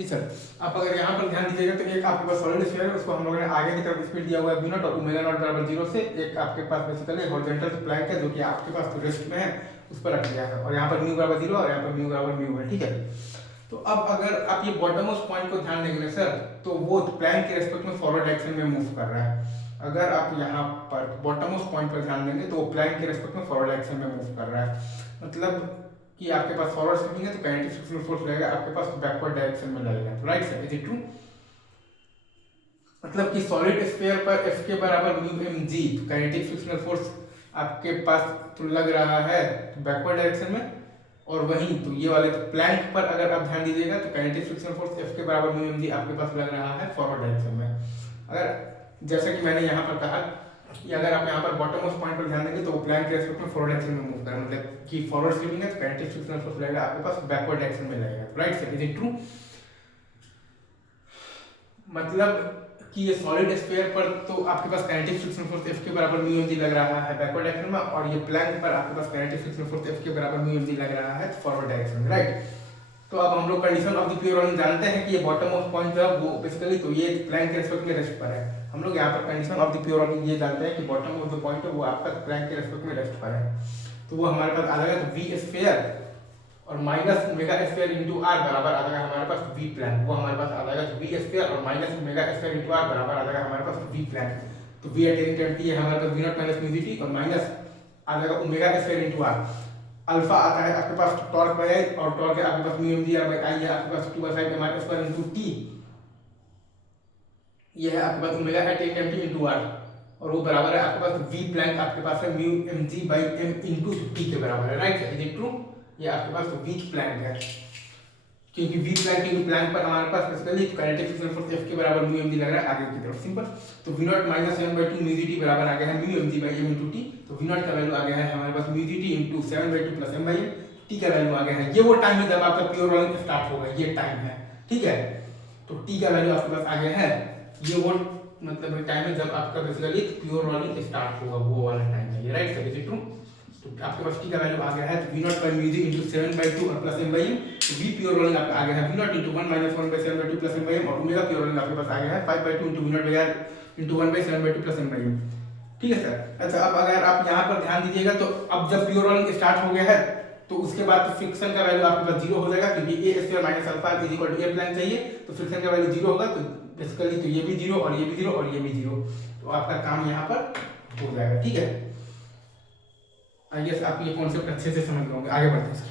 जी sir, आप अगर यहाँ पर ध्यान दीजिएगा तो एक आपके पास सॉलिड स्फीयर है, उसको हम लोगों ने आगे की तरफ स्पीड दिया हुआ है v0 और ओमेगा नॉट बराबर 0 से। एक आपके पास बेसिकली हॉरिजॉन्टल प्लैंक है जो कि आपके पास रेस्ट में है, उस पर रख दिया है, और यहाँ पर म्यू बराबर 0 और यहाँ पर म्यू बराबर म्यू है, ठीक है। तो अब अगर आप ये बॉटम मोस्ट पॉइंट को ध्यान देंगे ना सर, तो वो प्लैंक के रेस्पेक्ट में फॉरवर्ड डायरेक्शन में मूव कर रहा है। अगर आप यहाँ पर बॉटम मोस्ट पॉइंट पर ध्यान देंगे तो वो प्लैंक के रेस्पेक्ट में फॉरवर्ड डायरेक्शन में मूव कर रहा है। मतलब कि आपके पास फॉरवर्ड स्विंग है तो काइनेटिक फ्रिक्शनल फोर्स लगेगा आपके पास बैकवर्ड डायरेक्शन में लगेगा, right sir, is it true? मतलब कि सॉलिड स्फीयर पर F के बराबर mu M G, kinetic frictional force आपके पास तो लग रहा है बैकवर्ड डायरेक्शन में, और वहीं तो ये वाले तो प्लैंक पर अगर आप ध्यान दीजिएगा तो काइनेटिक फ्रिक्शनल फोर्स F के बराबर म्यू एम जी आपके पास लग रहा है फॉरवर्ड डायरेक्शन में। अगर जैसा कि मैंने यहाँ पर कहा कि अगर आप यहाँ पर बॉटम मोस्ट पॉइंट पर ध्यान देंगे तो वो प्लैंक के रेस्पेक्ट में फॉरवर्ड डायरेक्शन में मूव कर रहा है, मतलब कि फॉरवर्ड स्वीपिंग है तो काइनेटिक फ्रिक्शनल फोर्स लगेगा आपके पास बैकवर्ड डायरेक्शन में लगेगा, right sir, is it true? मतलब कि ये सॉलिड स्फीयर पर तो आपके पास काइनेटिक फ्रिक्शनल फोर्स F के बराबर म्यू mg लग रहा है बैकवर्ड डायरेक्शन में, और ये प्लैंक पर आपके पास काइनेटिक फ्रिक्शनल फोर्स F के बराबर म्यू mg लग रहा है फॉरवर्ड डायरेक्शन में, राइट। तो अब हम लोग condition of the pure rolling जानते हैं कि ये बॉटम मोस्ट पॉइंट जो है वो बेसिकली तो ये प्लैंक के रेस्पेक्ट में रेस्ट पर है। हम लोग यहाँ पर condition of the pure rolling ये जानते हैं कि बॉटम ऑफ द पॉइंट है वो आपका प्लैंक के रेस्पेक्ट में रेस्ट पर है। तो वो हमारे पास आ जाएगा तो v स्फीयर और minus omega sphere into R बराबर आ जाएगा हमारे पास v प्लैंक, वो हमारे पास आ जाएगा तो v स्फीयर और minus omega sphere into R बराबर आ जाएगा हमारे पास v प्लैंक। तो v एट है हमारे पास v0 माइनस म्यू gt और माइनस आ जाएगा omega sphere into R. Alpha आता है आपके पास टॉर्क बाय आई, और टॉर्क है आपके पास म्यू mg बाय आई है आपके पास 2/5 mr स्क्वायर इनटू t, ये है आपके पास omega at mt into R, और वो बराबर है आपके पास v प्लैंक आपके पास है mu mg by m into t के बराबर है, राइट, इज इट ट्रू? ये आपके पास तो वीक प्लैंक है, क्योंकि वी प्लैंक के प्लैंक पर हमारे पास basically kinetic frictional force F के बराबर म्यू mg लग रहा है आगे की तरफ, सिंपल। तो v0 माइनस 7/2 म्यू gt बराबर आ गया है mu mg by m into t। तो v0 का वैल्यू आ गया है हमारे पास mu gt into 7/2 plus m by m, t का वैल्यू आ गया है, ये वो टाइम है जब आपका प्योर रोलिंग स्टार्ट होगा, ये टाइम है, ठीक है। तो t का वैल्यू आपके पास आ गया है, ये वो मतलब टाइम है जब आपका बेसिकली प्योर रोलिंग स्टार्ट होगा, वो वाला टाइम है ये, right sir, is it true? तो आपके पास t का वैल्यू आ गया है v0 by mu g into 7/2 और प्लस m बाय m। तो v प्योर रोलिंग आपका आ गया है v0 into 1 minus 1 by 7/2 plus m by m, और ओमेगा प्योर रोलिंग आपके पास आ गया है 5/2 into v0 by r into 1 by 7/2 plus m by m, ठीक है सर। अच्छा, अब अगर आप यहाँ पर ध्यान दीजिएगा तो अब जब प्योर रोलिंग स्टार्ट हो गया है तो उसके बाद तो फ्रिक्शन का वैल्यू आपके पास 0 हो जाएगा, क्योंकि a square minus alpha is equal to a plank चाहिए, तो फ्रिक्शन का वैल्यू 0 होगा, तो बेसिकली तो ये भी 0 और ये भी 0 और ये भी 0, तो आपका काम यहाँ पर हो जाएगा, ठीक है। आई गेस आप ये कॉन्सेप्ट अच्छे से समझ लोगे, आगे बढ़ते हैं सर।